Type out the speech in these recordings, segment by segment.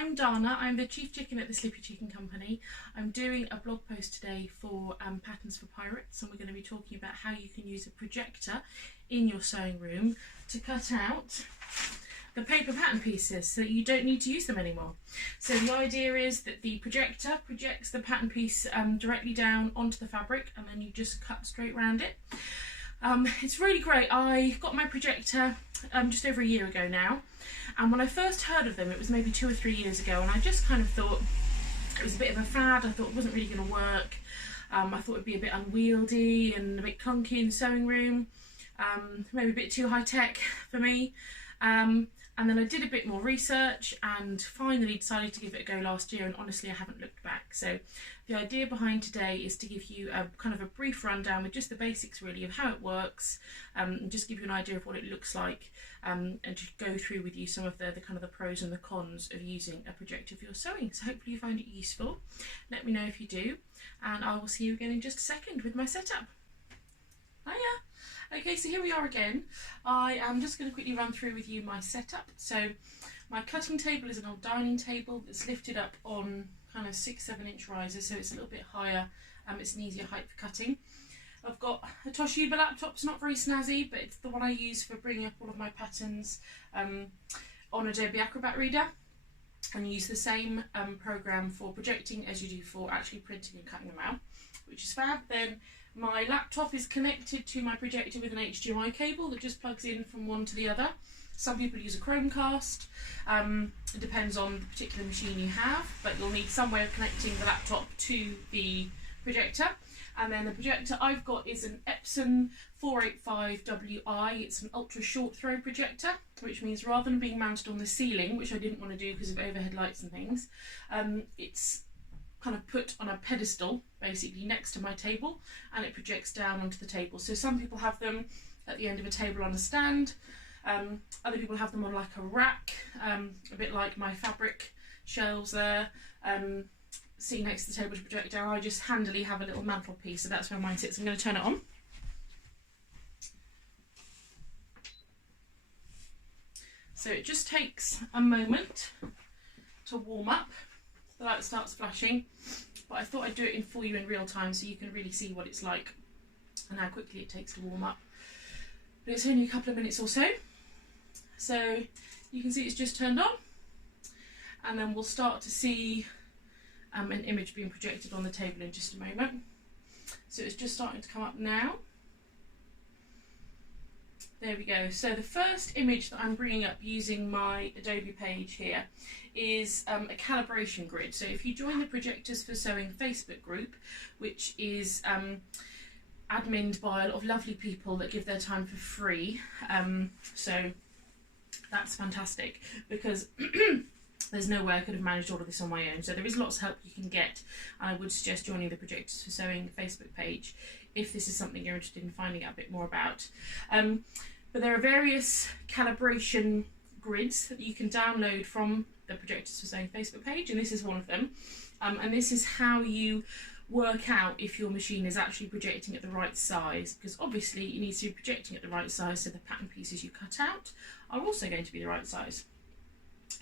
I'm Dana, I'm the Chief Chicken at the Slippy Chicken Company. I'm doing a blog post today for Patterns for Pirates, and we're going to be talking about how you can use a projector in your sewing room to cut out the paper pattern pieces so that you don't need to use them anymore. So the idea is that the projector projects the pattern piece directly down onto the fabric, and then you just cut straight around it. It's really great. I got my projector just over a year ago now, and when I first heard of them it was maybe 2 or 3 years ago, and I just kind of thought it was a bit of a fad. I thought it wasn't really going to work. I thought it'd be a bit unwieldy and a bit clunky in the sewing room, maybe a bit too high tech for me. And then I did a bit more research and finally decided to give it a go last year, and honestly I haven't looked back. So the idea behind today is to give you a kind of a brief rundown with just the basics really of how it works, and just give you an idea of what it looks like, and just go through with you some of the kind of the pros and the cons of using a projector for your sewing. So hopefully you find it useful. Let me know if you do, and I will see you again in just a second with my setup. Hiya! Okay, so here we are again. I am just going to quickly run through with you my setup. So my cutting table is an old dining table that's lifted up on kind of 6-7 inch risers, so it's a little bit higher. It's an easier height for cutting. I've got a Toshiba laptop. It's not very snazzy, but it's the one I use for bringing up all of my patterns on Adobe Acrobat Reader, and use the same program for projecting as you do for actually printing and cutting them out, which is fab. Then my laptop is connected to my projector with an HDMI cable that just plugs in from one to the other. Some people use a Chromecast. It depends on the particular machine you have, but you'll need some way of connecting the laptop to the projector. And then the projector I've got is an Epson 485WI. It's an ultra short throw projector, which means rather than being mounted on the ceiling, which I didn't want to do because of overhead lights and things, it's kind of put on a pedestal basically next to my table, and it projects down onto the table. So some people have them at the end of a table on a stand, other people have them on like a rack, a bit like my fabric shelves there, sitting next to the table to project down. I just handily have a little mantelpiece, so that's where mine sits. I'm going to turn it on. So it just takes a moment to warm up. The light starts flashing, but I thought I'd do it for you in real time so you can really see what it's like and how quickly it takes to warm up. But it's only a couple of minutes or so. So you can see it's just turned on, and then we'll start to see an image being projected on the table in just a moment. So it's just starting to come up now. There we go. So the first image that I'm bringing up using my Adobe page here is a calibration grid. So if you join the Projectors for Sewing Facebook group, which is adminned by a lot of lovely people that give their time for free, so that's fantastic, because there's no way I could have managed all of this on my own. So there is lots of help you can get. I would suggest joining the Projectors for Sewing Facebook page if this is something you're interested in finding out a bit more about. But there are various calibration grids that you can download from the Projectors for Sewing Facebook page, and this is one of them. And this is how you work out if your machine is actually projecting at the right size, because obviously you need to be projecting at the right size so the pattern pieces you cut out are also going to be the right size.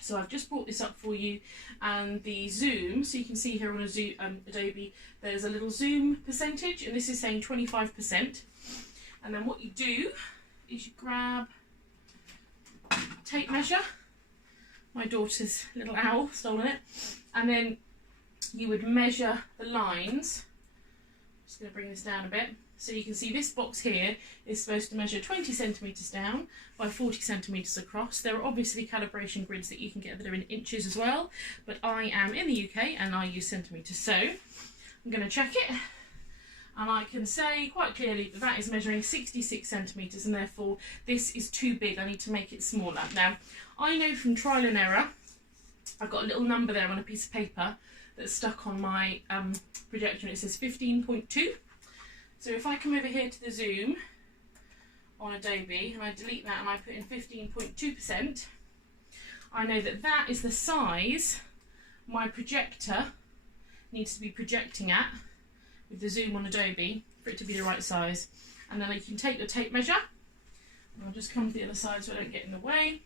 So I've just brought this up for you, and the zoom, so you can see here on a zoom, Adobe, there's a little zoom percentage, and this is saying 25%. And then what you do is you grab a tape measure. My daughter's little owl stolen it. And then you would measure the lines. I'm just going to bring this down a bit. So you can see this box here is supposed to measure 20 centimetres down by 40 centimetres across. There are obviously calibration grids that you can get that are in inches as well, but I am in the UK and I use centimetres. So I'm going to check it, and I can say quite clearly that that is measuring 66 centimetres, and therefore this is too big. I need to make it smaller. Now, I know from trial and error, I've got a little number there on a piece of paper that's stuck on my projector, and it says 15.2. So if I come over here to the zoom on Adobe and I delete that and I put in 15.2%, I know that that is the size my projector needs to be projecting at with the zoom on Adobe for it to be the right size. And then you can take your tape measure, and I'll just come to the other side so I don't get in the way,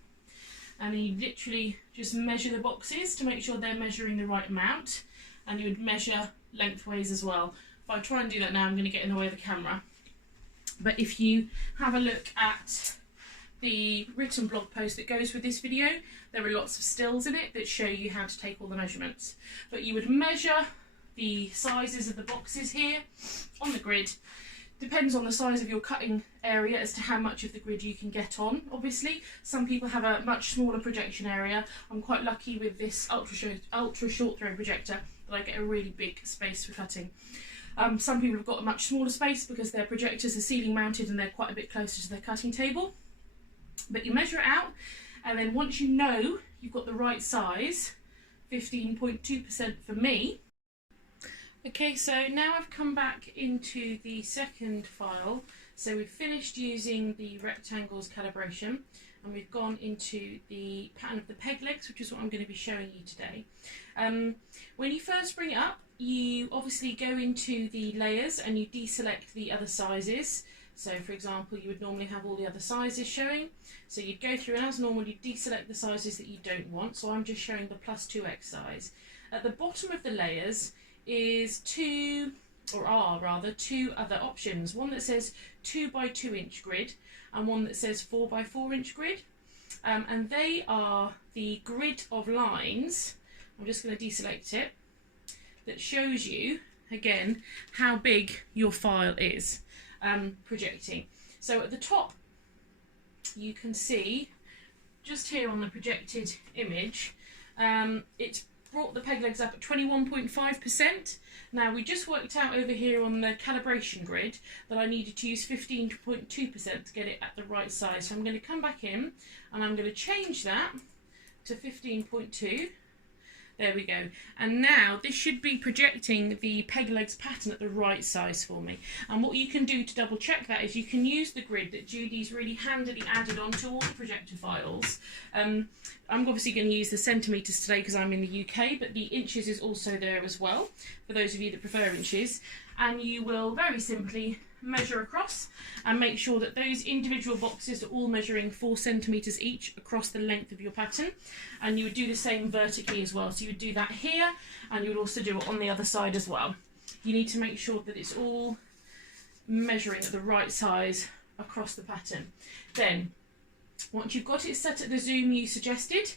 and then you literally just measure the boxes to make sure they're measuring the right amount, and you would measure lengthways as well. If I try and do that now, I'm going to get in the way of the camera. But if you have a look at the written blog post that goes with this video, there are lots of stills in it that show you how to take all the measurements. But you would measure the sizes of the boxes here on the grid. Depends on the size of your cutting area as to how much of the grid you can get on. Obviously, some people have a much smaller projection area. I'm quite lucky with this ultra short throw projector that I get a really big space for cutting. Some people have got a much smaller space because their projectors are ceiling mounted and they're quite a bit closer to their cutting table. But you measure it out, and then once you know you've got the right size, 15.2% for me. Okay, so now I've come back into the second file. So we've finished using the rectangles calibration, and we've gone into the pattern of the peg legs, which is what I'm going to be showing you today. When you first bring it up, you obviously go into the layers and you deselect the other sizes. So for example, you would normally have all the other sizes showing. So you'd go through and as normal, you deselect the sizes that you don't want. So I'm just showing the +2x size. At the bottom of the layers is two other options. One that says 2x2 inch grid and one that says 4x4 inch grid. And they are the grid of lines. I'm just going to deselect it. That shows you, again, how big your file is. Projecting. So at the top you can see just here on the projected image, it's brought the peg legs up at 21.5%. Now we just worked out over here on the calibration grid that I needed to use 15.2% to get it at the right size. So I'm going to come back in and I'm going to change that to 15.2. There we go. And now this should be projecting the peg legs pattern at the right size for me. And what you can do to double check that is you can use the grid that Judy's really handily added onto all the projector files. I'm obviously going to use the centimetres today because I'm in the UK, but the inches is also there as well, for those of you that prefer inches. And you will very simply measure across and make sure that those individual boxes are all measuring 4 centimetres each across the length of your pattern. And you would do the same vertically as well. So you would do that here, and you would also do it on the other side as well. You need to make sure that it's all measuring at the right size across the pattern. Then, once you've got it set at the zoom you suggested,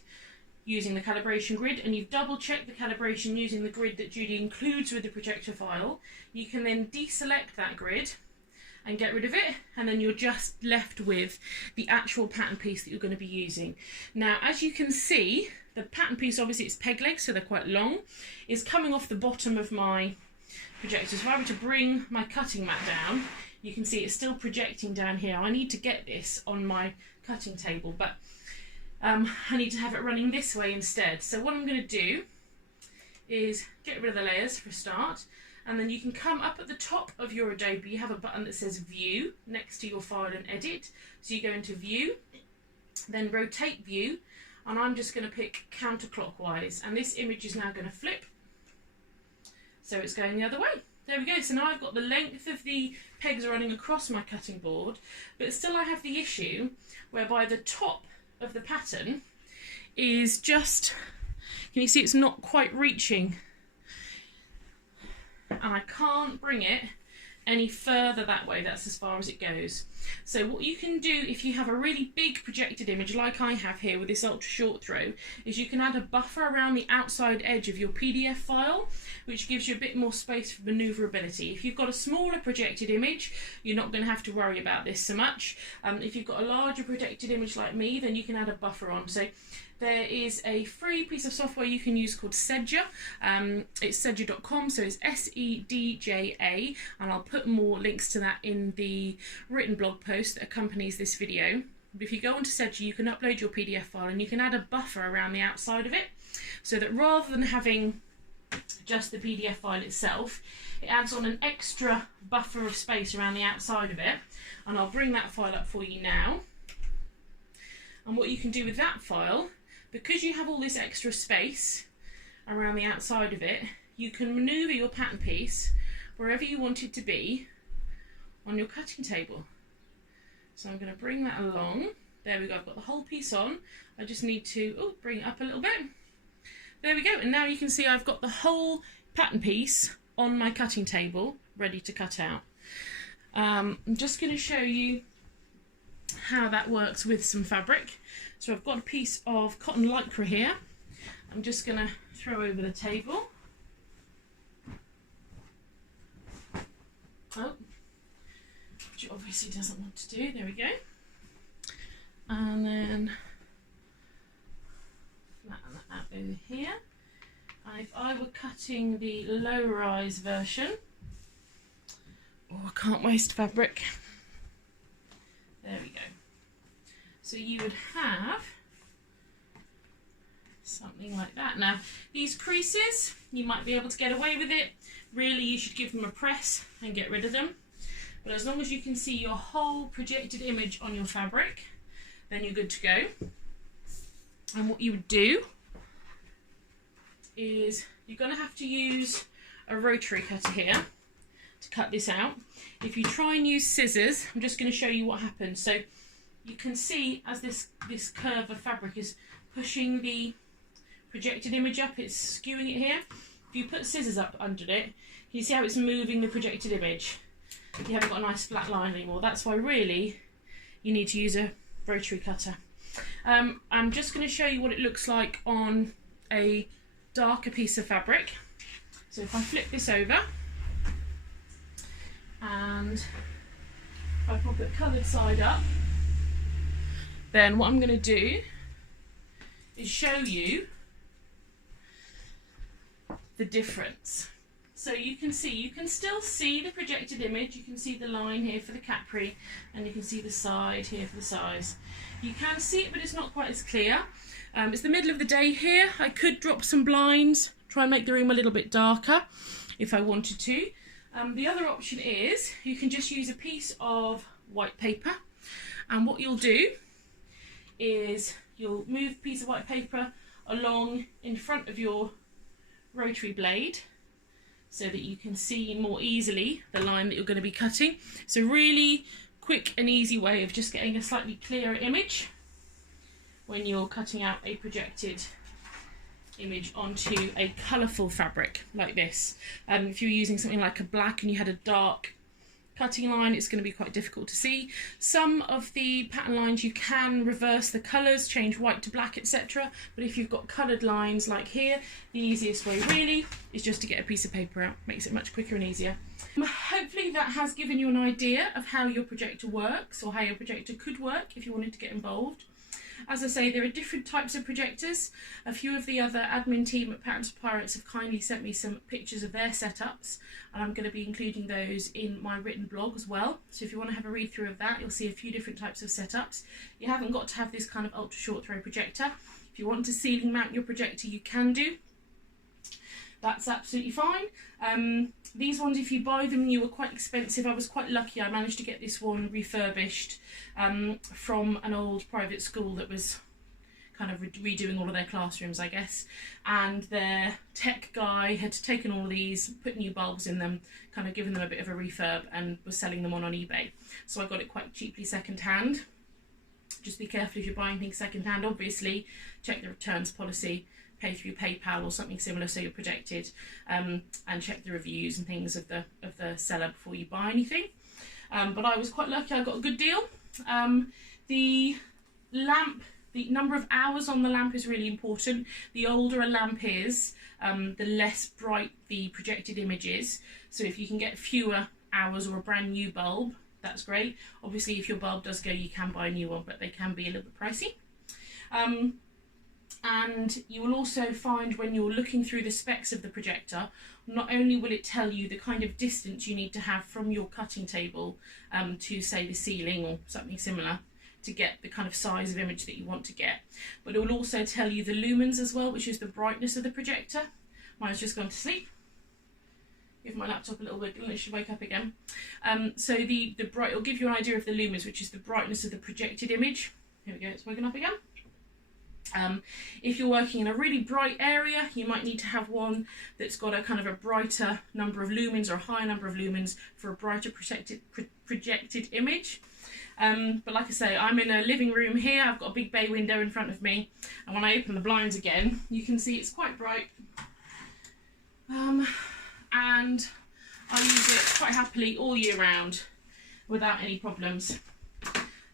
using the calibration grid, and you've double checked the calibration using the grid that Judy includes with the projector file, you can then deselect that grid and get rid of it, and then you're just left with the actual pattern piece that you're going to be using. Now, as you can see, the pattern piece, obviously it's peg legs, so they're quite long, is coming off the bottom of my projector. So if I were to bring my cutting mat down, you can see it's still projecting down here. I need to get this on my cutting table, but I need to have it running this way instead. So what I'm going to do is get rid of the layers for a start, and then you can come up at the top of your Adobe. You have a button that says View next to your file and Edit. So you go into View, then Rotate View, and I'm just going to pick counterclockwise, and this image is now going to flip. So it's going the other way. There we go. So now I've got the length of the pegs running across my cutting board, but still I have the issue whereby the top of the pattern is just, can you see it's not quite reaching, and I can't bring it any further that way. That's as far as it goes. So what you can do if you have a really big projected image like I have here with this ultra short throw is you can add a buffer around the outside edge of your PDF file, which gives you a bit more space for manoeuvrability. If you've got a smaller projected image, you're not going to have to worry about this so much. If you've got a larger projected image like me, then you can add a buffer on. So there is a free piece of software you can use called Sedja. It's sedja.com, so it's SEDJA, and I'll put more links to that in the written blog post that accompanies this video. But if you go onto Sedja, you can upload your PDF file and you can add a buffer around the outside of it, so that rather than having just the PDF file itself, it adds on an extra buffer of space around the outside of it. And I'll bring that file up for you now. And what you can do with that file, because you have all this extra space around the outside of it, you can manoeuvre your pattern piece wherever you want it to be on your cutting table. So I'm going to bring that along There we go, I've got the whole piece on. I just need to bring it up a little bit. There we go, and now you can see I've got the whole pattern piece on my cutting table ready to cut out. I'm just going to show you how that works with some fabric. So I've got a piece of cotton lycra here. I'm just going to throw over the table. Oh, which it obviously doesn't want to do. There we go. And then flatten that out over here. And if I were cutting the low-rise version, I can't waste fabric. There we go. So you would have something like that. Now, these creases, you might be able to get away with it. Really, you should give them a press and get rid of them. But as long as you can see your whole projected image on your fabric, then you're good to go. And what you would do is you're going to have to use a rotary cutter here to cut this out. If you try and use scissors, I'm just going to show you what happens. So you can see as this curve of fabric is pushing the projected image up, it's skewing it here. If you put scissors up under it, you see how it's moving the projected image. You haven't got a nice flat line anymore. That's why really you need to use a rotary cutter. I'm just going to show you what it looks like on a darker piece of fabric. So if I flip this over and if I pop the coloured side up, then what I'm going to do is show you the difference. So you can still see the projected image. You can see the line here for the capri, and you can see the side here for the size. You can see it, but it's not quite as clear. It's the middle of the day here. I could drop some blinds, try and make the room a little bit darker if I wanted to. The other option is you can just use a piece of white paper, and what you'll do is you'll move a piece of white paper along in front of your rotary blade so that you can see more easily the line that you're going to be cutting. It's a really quick and easy way of just getting a slightly clearer image when you're cutting out a projected image onto a colourful fabric like this. If you're using something like a black and you had a dark cutting line, it's going to be quite difficult to see. Some of the pattern lines you can reverse the colours, change white to black, etc. But if you've got coloured lines like here, the easiest way really is just to get a piece of paper out. Makes it much quicker and easier. Hopefully that has given you an idea of how your projector works, or how your projector could work if you wanted to get involved. As I say, there are different types of projectors. A few of the other admin team at Patterns for Pirates have kindly sent me some pictures of their setups, and I'm going to be including those in my written blog as well. So if you want to have a read through of that, you'll see a few different types of setups. You haven't got to have this kind of ultra short throw projector. If you want to ceiling mount your projector, you can do. That's absolutely fine. These ones, if you buy them new, are quite expensive. I was quite lucky. I managed to get this one refurbished from an old private school that was kind of redoing all of their classrooms, I guess. And their tech guy had taken all of these, put new bulbs in them, kind of given them a bit of a refurb, and was selling them on eBay. So I got it quite cheaply second hand. Just be careful if you're buying things second hand. Obviously, check the returns policy. Pay through PayPal or something similar so you're protected, and check the reviews and things of the seller before you buy anything. But I was quite lucky, I got a good deal. The lamp, the number of hours on the lamp is really important. The older a lamp is, the less bright the projected image is. So if you can get fewer hours or a brand new bulb, that's great. Obviously if your bulb does go, you can buy a new one, but they can be a little bit pricey. And you will also find when you're looking through the specs of the projector, not only will it tell you the kind of distance you need to have from your cutting table to say the ceiling or something similar to get the kind of size of image that you want to get, but it will also tell you the lumens as well, which is the brightness of the projector. Mine's just gone to sleep. Give my laptop a little wiggle and it should wake up again. So it'll give you an idea of the lumens, which is the brightness of the projected image. Here we go, it's woken up again. If you're working in a really bright area, you might need to have one that's got a kind of a brighter number of lumens or a higher number of lumens for a brighter projected image. But like I say, I'm in a living room here. I've got a big bay window in front of me, and when I open the blinds again, you can see it's quite bright. And I use it quite happily all year round without any problems.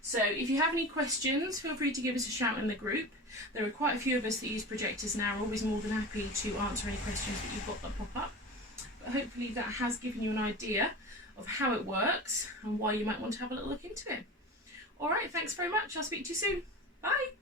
So if you have any questions, feel free to give us a shout in the group. There are quite a few of us that use projectors now. We're always more than happy to answer any questions that you've got that pop up. But hopefully that has given you an idea of how it works and why you might want to have a little look into it. Alright, thanks very much. I'll speak to you soon. Bye!